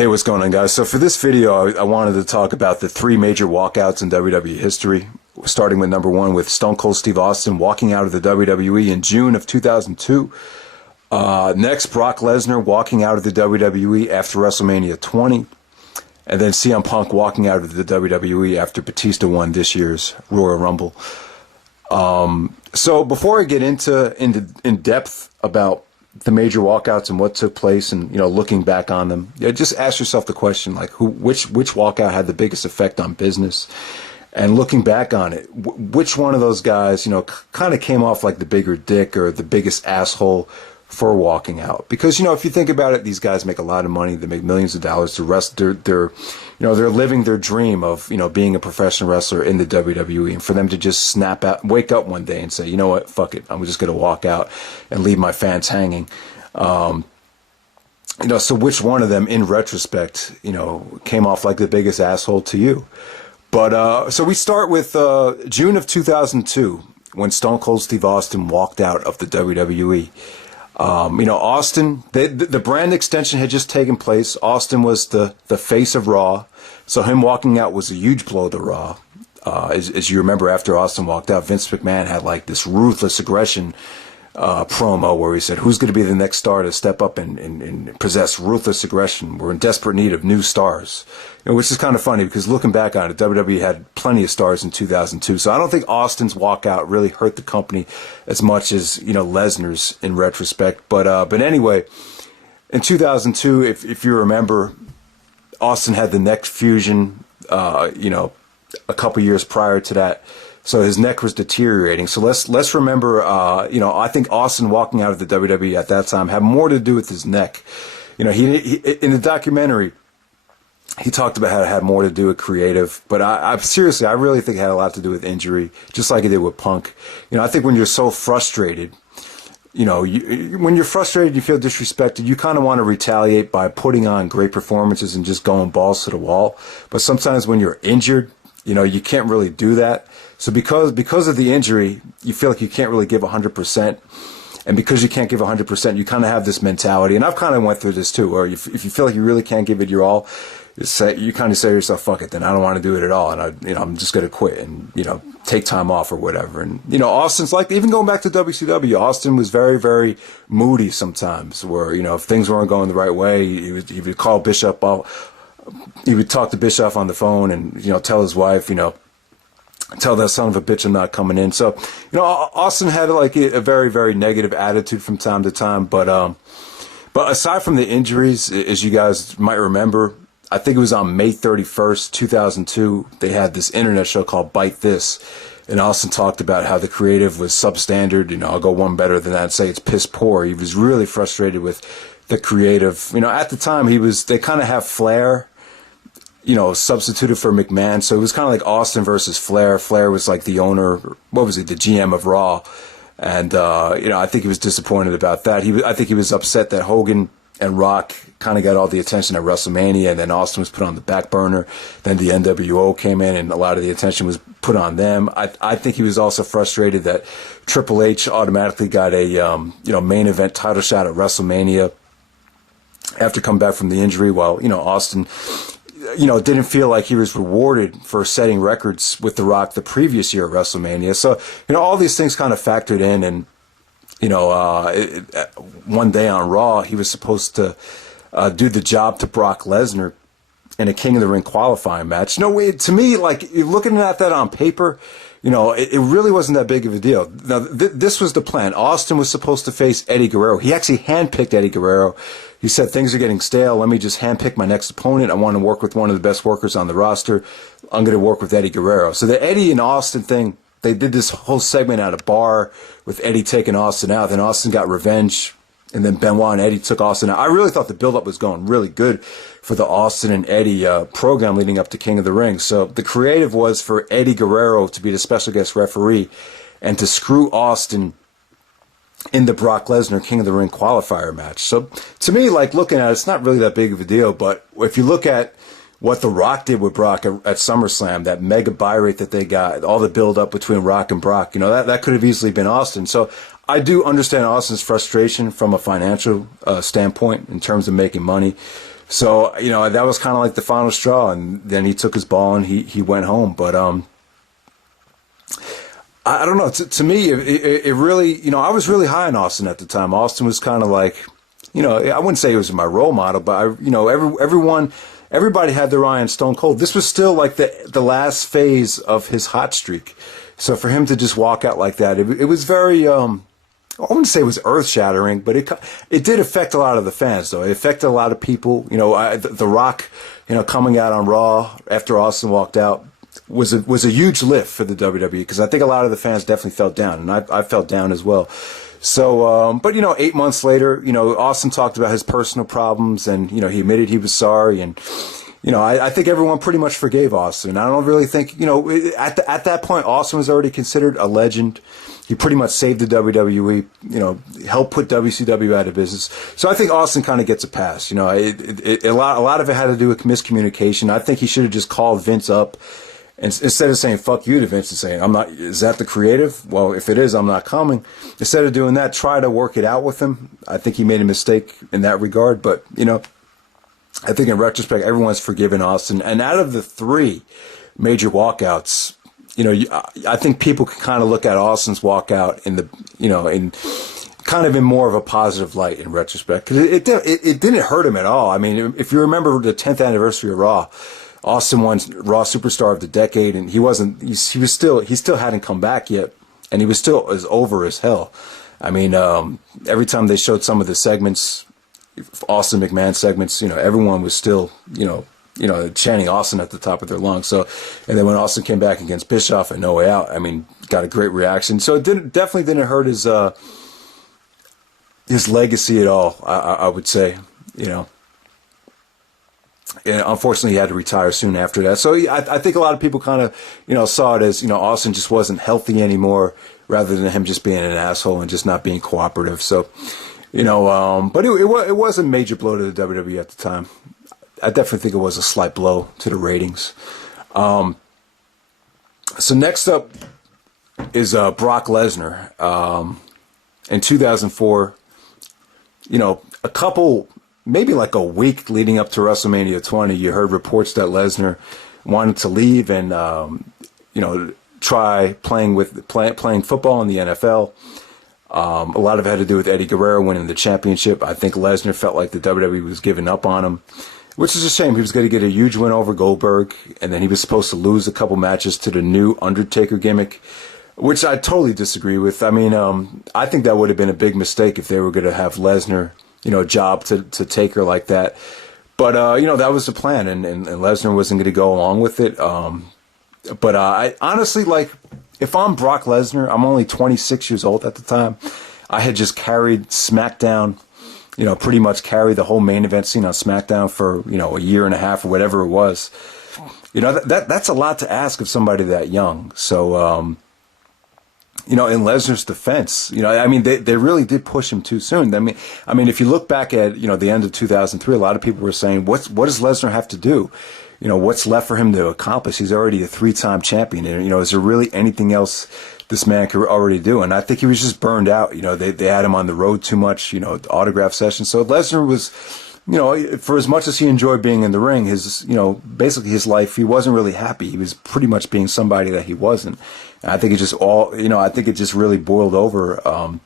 Hey, what's going on, guys? So for this video, I wanted to talk about the three major walkouts in WWE history, starting with number one with Stone Cold Steve Austin walking out of the WWE in June of 2002. Next, Brock Lesnar walking out of the WWE after WrestleMania 20. And then CM Punk walking out of the WWE after Batista won this year's Royal Rumble. So before I get in depth about the major walkouts and what took place, and looking back on them, just ask yourself the question, like, which walkout had the biggest effect on business, and looking back on it, which one of those guys kind of came off like the bigger dick or the biggest asshole for walking out. Because if you think about it, these guys make a lot of money, they make millions of dollars to wrestle. They're living their dream of being a professional wrestler in the WWE, and for them to just snap out, wake up one day and say, you know what, fuck it, I'm just going to walk out and leave my fans hanging. So which one of them, in retrospect, came off like the biggest asshole to you? But so we start with June of 2002, when Stone Cold Steve Austin walked out of the WWE. Austin, the brand extension had just taken place. Austin was the face of Raw, so him walking out was a huge blow to Raw. As you remember, after Austin walked out, Vince McMahon had like this ruthless aggression promo where he said, who's going to be the next star to step up and possess ruthless aggression? We're in desperate need of new stars. Which is kind of funny, because looking back on it, WWE had plenty of stars in 2002. So I don't think Austin's walkout really hurt the company as much as Lesnar's in retrospect. But anyway, in 2002, if you remember, Austin had the neck fusion, a couple years prior to that. So his neck was deteriorating. So let's remember, I think Austin walking out of the WWE at that time had more to do with his neck. He in the documentary, he talked about how it had more to do with creative, but I seriously, I really think it had a lot to do with injury, just like it did with Punk. I think when you're so frustrated, when you're frustrated, you feel disrespected, you kind of want to retaliate by putting on great performances and just going balls to the wall. But sometimes when you're injured, you can't really do that. So because of the injury, you feel like you can't really give 100%. And because you can't give 100%, you kind of have this mentality. And I've kind of went through this too, where if you feel like you really can't give it your all, you kind of say to yourself, fuck it, then I don't want to do it at all. And I'm just going to quit and, take time off or whatever. And, Austin's like, even going back to WCW, Austin was very, very moody sometimes, where, if things weren't going the right way, he would call Bishop up. He would talk to Bischoff on the phone and, tell his wife, tell that son of a bitch I'm not coming in. So, Austin had like a very, very negative attitude from time to time. But aside from the injuries, as you guys might remember, I think it was on May 31st, 2002, they had this internet show called Bite This. And Austin talked about how the creative was substandard. I'll go one better than that and say it's piss poor. He was really frustrated with the creative. At the time, they kind of have Flair, substituted for McMahon. So it was kind of like Austin versus Flair. Flair was like the owner, the GM of Raw. And, I think he was disappointed about that. I think he was upset that Hogan and Rock kind of got all the attention at WrestleMania, and then Austin was put on the back burner. Then the NWO came in, and a lot of the attention was put on them. I think he was also frustrated that Triple H automatically got a, main event title shot at WrestleMania after coming back from the injury, while, Austin didn't feel like he was rewarded for setting records with The Rock the previous year at WrestleMania. So, all these things kind of factored in. And, one day on Raw, he was supposed to do the job to Brock Lesnar in a King of the Ring qualifying match. To me, like, looking at that on paper, it really wasn't that big of a deal. Now, this was the plan. Austin was supposed to face Eddie Guerrero. He actually handpicked Eddie Guerrero. He said, things are getting stale. Let me just handpick my next opponent. I want to work with one of the best workers on the roster. I'm going to work with Eddie Guerrero. So the Eddie and Austin thing, they did this whole segment at a bar with Eddie taking Austin out. Then Austin got revenge. And then Benoit and Eddie took Austin out. I really thought the build-up was going really good for the Austin and Eddie program leading up to King of the Ring. So the creative was for Eddie Guerrero to be the special guest referee and to screw Austin in the Brock Lesnar King of the Ring qualifier match. So to me, like, looking at it, it's not really that big of a deal. But if you look at what The Rock did with Brock at SummerSlam, that mega buy rate that they got, all the build-up between Rock and Brock, that could have easily been Austin. So I do understand Austin's frustration from a financial standpoint in terms of making money. So, that was kind of like the final straw, and then he took his ball and he went home. But I don't know. To me, it really, I was really high on Austin at the time. Austin was kind of like, I wouldn't say he was my role model, but everybody had their eye on Stone Cold. This was still like the last phase of his hot streak. So for him to just walk out like that, it was very, I wouldn't say it was earth shattering, but it did affect a lot of the fans, though. It affected a lot of people. The Rock, coming out on Raw after Austin walked out was a huge lift for the WWE, because I think a lot of the fans definitely felt down, and I felt down as well. So, but 8 months later, Austin talked about his personal problems, and he admitted he was sorry, and I think everyone pretty much forgave Austin. I don't really think at that point Austin was already considered a legend. He pretty much saved the WWE, helped put WCW out of business. So I think Austin kind of gets a pass. A lot of it had to do with miscommunication. I think he should have just called Vince up, and instead of saying "fuck you" to Vince and saying "I'm not," is that the creative? Well, if it is, I'm not coming. Instead of doing that, try to work it out with him. I think he made a mistake in that regard, but I think in retrospect, everyone's forgiven Austin. And out of the three major walkouts, I think people can kind of look at Austin's walkout in kind of in more of a positive light in retrospect, because it didn't hurt him at all. I mean, if you remember the 10th anniversary of Raw, Austin won Raw Superstar of the Decade, and he still hadn't come back yet, and he was still as over as hell. I mean, every time they showed some of the segments, Austin McMahon segments, everyone was still, chanting Austin at the top of their lungs. So, and then when Austin came back against Bischoff at No Way Out, I mean, got a great reaction. So it definitely didn't hurt his legacy at all. I would say, And unfortunately, he had to retire soon after that. So I think a lot of people kind of, saw it as, Austin just wasn't healthy anymore, rather than him just being an asshole and just not being cooperative. So, but it was a major blow to the WWE at the time. I definitely think it was a slight blow to the ratings. So next up is Brock Lesnar. In 2004, a couple, maybe like a week leading up to WrestleMania 20, you heard reports that Lesnar wanted to leave and, try playing football in the NFL. A lot of it had to do with Eddie Guerrero winning the championship. I think Lesnar felt like the WWE was giving up on him, which is a shame. He was going to get a huge win over Goldberg, and then he was supposed to lose a couple matches to the new Undertaker gimmick, which I totally disagree with. I mean, I think that would have been a big mistake if they were going to have Lesnar, job to Taker like that. But, that was the plan, and Lesnar wasn't going to go along with it. But I honestly, if I'm Brock Lesnar, I'm only 26 years old at the time. I had just carried SmackDown, pretty much carried the whole main event scene on SmackDown for, a year and a half or whatever it was. That's a lot to ask of somebody that young. So, in Lesnar's defense, they really did push him too soon. I mean, if you look back at, the end of 2003, a lot of people were saying, what does Lesnar have to do? What's left for him to accomplish? He's already a 3-time champion. And, is there really anything else this man could already do? And I think he was just burned out. They had him on the road too much, autograph sessions. So Lesnar was, for as much as he enjoyed being in the ring, his, basically his life, he wasn't really happy. He was pretty much being somebody that he wasn't. And I think it just really boiled over,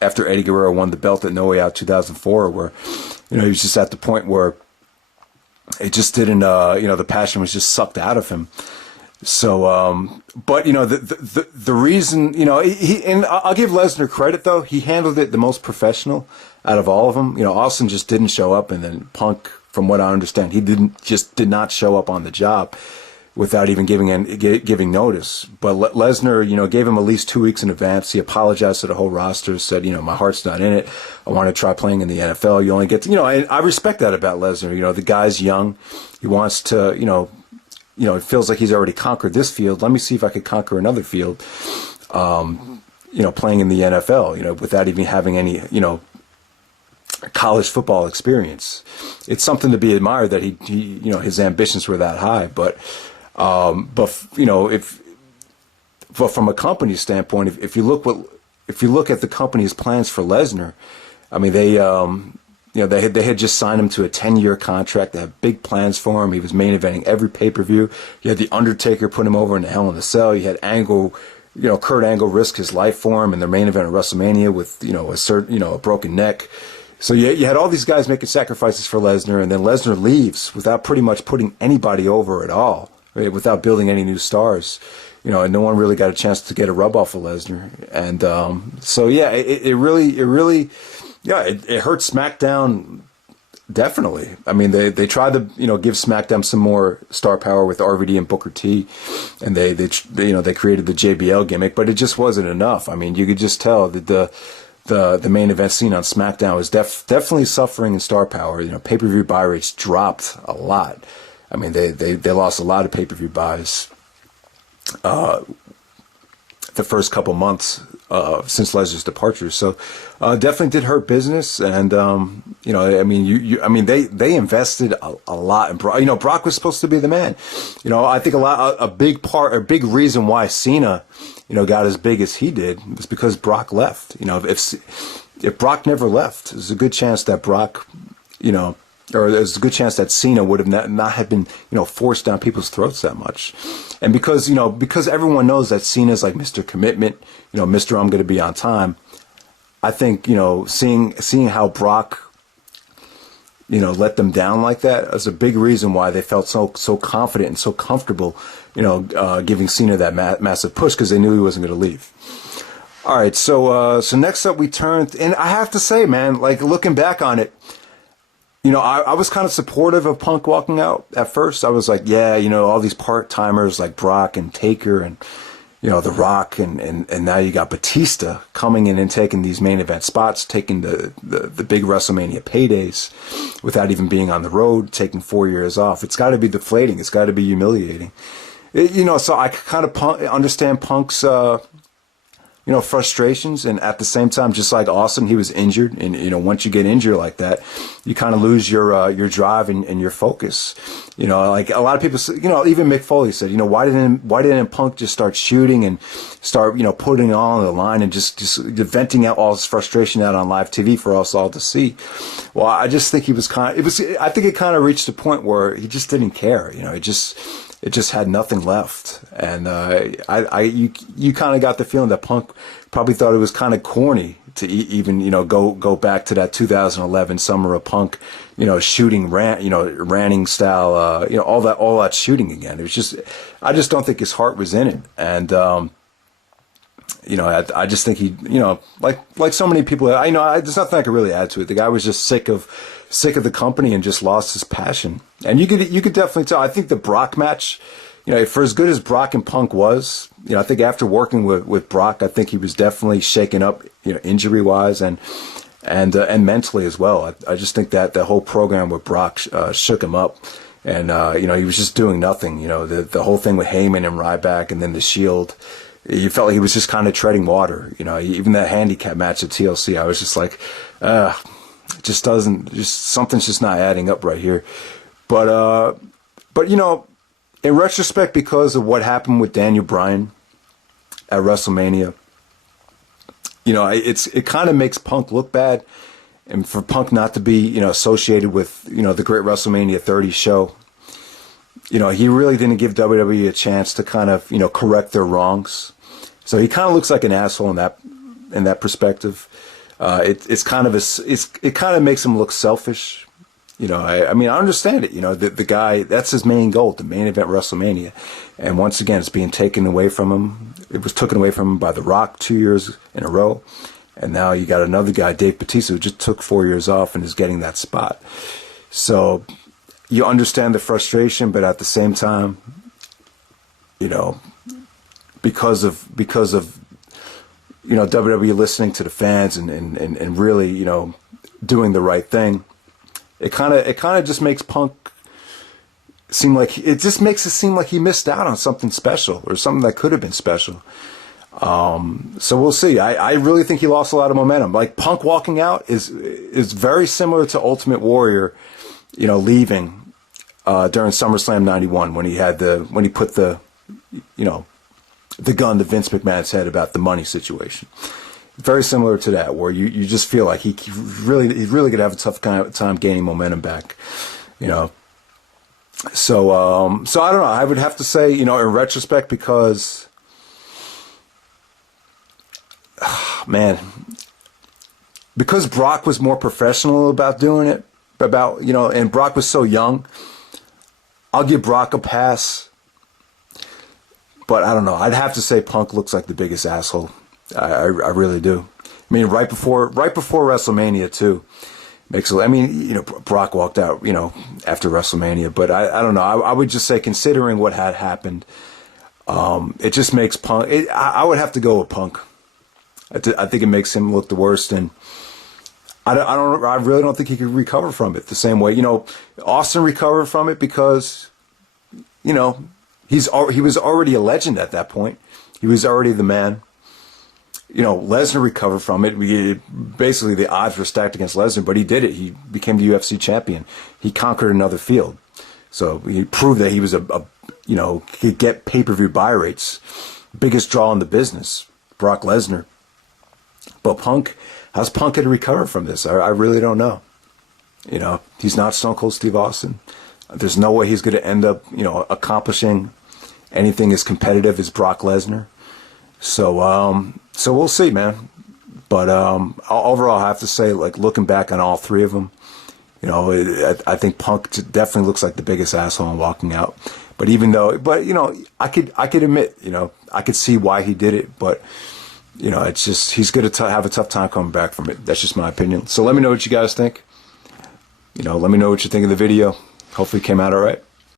after Eddie Guerrero won the belt at No Way Out 2004, where, he was just at the point where it just didn't, the passion was just sucked out of him. So, but the reason, and I'll give Lesnar credit though, he handled it the most professional out of all of them. Austin just didn't show up, and then Punk, from what I understand, he did not show up on the job without even giving notice. But Lesnar, gave him at least 2 weeks in advance. He apologized to the whole roster, said, my heart's not in it. I want to try playing in the NFL. You only get to, I respect that about Lesnar. The guy's young. He wants to, it feels like he's already conquered this field. Let me see if I could conquer another field, playing in the NFL, without even having any, college football experience. It's something to be admired that he his ambitions were that high, but from a company standpoint, if you look at the company's plans for Lesnar, I mean, they had just signed him to a 10-year contract. They had big plans for him. He was main eventing every pay-per-view. You had the Undertaker put him over in the Hell in a Cell. You had Angle, Kurt Angle risk his life for him in their main event at WrestleMania with a broken neck. So you had all these guys making sacrifices for Lesnar, and then Lesnar leaves without pretty much putting anybody over at all, right? Without building any new stars. And no one really got a chance to get a rub off of Lesnar. And it really it hurt SmackDown definitely. I mean, they tried to give SmackDown some more star power with RVD and Booker T, and they created the JBL gimmick, but it just wasn't enough. I mean, you could just tell that the main event scene on SmackDown was definitely suffering in star power. Pay-per-view buy rates dropped a lot. I mean, they lost a lot of pay-per-view buys the first couple months since Lesnar's departure. So definitely did hurt business, and they invested a lot in Brock. Brock was supposed to be the man. I think a big reason why Cena got as big as he did was because Brock left. If Brock never left, there's a good chance that or there's a good chance that Cena would have not have been, forced down people's throats that much. And because everyone knows that Cena's like Mr. Commitment, Mr. I'm going to be on time. I think, seeing how Brock, let them down like that is a big reason why they felt so confident and so comfortable, giving Cena that massive push, because they knew he wasn't going to leave. All right. So next up we turned, and I have to say, man, like looking back on it, I was kind of supportive of Punk walking out at first. I was like, yeah, all these part-timers like Brock and Taker and, The Rock and now you got Batista coming in and taking these main event spots, taking the big WrestleMania paydays without even being on the road, taking 4 years off. It's got to be deflating. It's got to be humiliating. So I kind of understand Punk's frustrations, and at the same time, just like Austin, he was injured, and once you get injured like that, you kind of lose your drive and your focus. Like a lot of people, even Mick Foley said, why didn't Punk just start shooting and start putting it all on the line and just venting out all his frustration out on live TV for us all to see? Well, I just think I think it kind of reached a point where he just didn't care. It just had nothing left, and you kind of got the feeling that Punk probably thought it was kind of corny to even go back to that 2011 Summer of Punk, shooting ranting style, all that shooting again. It was just, I just don't think his heart was in it, and I just think he, like so many people, there's nothing I could really add to it. The guy was just sick of the company and just lost his passion. And you could definitely tell. I think the Brock match, for as good as Brock and Punk was, I think after working with Brock, I think he was definitely shaken up, injury wise and mentally as well. I just think that the whole program with Brock shook him up. And, he was just doing nothing. The whole thing with Heyman and Ryback and then the Shield, you felt like he was just kind of treading water. Even that handicap match at TLC, I was just like, something's just not adding up right here. But in retrospect, because of what happened with Daniel Bryan at WrestleMania, it kind of makes Punk look bad, and for Punk not to be associated with the great WrestleMania 30 show. He really didn't give WWE a chance to kind of correct their wrongs, so he kind of looks like an asshole in that perspective. It kind of makes him look selfish. I understand it. The guy, that's his main goal, the main event WrestleMania. And once again, it's being taken away from him. It was taken away from him by The Rock 2 years in a row. And now you got another guy, Dave Bautista, who just took 4 years off and is getting that spot. So you understand the frustration, but at the same time, because of WWE listening to the fans and really, doing the right thing, it kind of just makes Punk seem like he missed out on something special or something that could have been special. So we'll see. I really think he lost a lot of momentum. Like Punk walking out is very similar to Ultimate Warrior, leaving during SummerSlam '91 when he put the gun to Vince McMahon's head about the money situation. Very similar to that, where you just feel like he's really gonna have a tough kind of time gaining momentum back, you know. So I don't know. I would have to say, you know, in retrospect, because man, because Brock was more professional about doing it, you know, and Brock was so young, I'll give Brock a pass. But I don't know. I'd have to say Punk looks like the biggest asshole. I really do. I mean, right before WrestleMania too. I mean, you know, Brock walked out, you know, after WrestleMania. But I don't know. I would just say, considering what had happened, it just makes Punk. I would have to go with Punk. I think it makes him look the worst, and I really don't think he could recover from it the same way. You know, Austin recovered from it because, you know, he was already a legend at that point. He was already the man. You know, Lesnar recovered from it. Basically, the odds were stacked against Lesnar, but he did it. He became the UFC champion. He conquered another field. So he proved that he was you know, could get pay-per-view buy rates. Biggest draw in the business, Brock Lesnar. But Punk, how's Punk going to recover from this? I really don't know. You know, he's not Stone Cold Steve Austin. There's no way he's going to end up, you know, accomplishing anything as competitive as Brock Lesnar. So we'll see, man. But overall, I have to say, like, looking back on all three of them, you know, I think Punk definitely looks like the biggest asshole in walking out. But you know, I could admit, you know, I could see why he did it. But, you know, it's just, he's going to have a tough time coming back from it. That's just my opinion. So let me know what you guys think. You know, let me know what you think of the video. Hopefully it came out all right.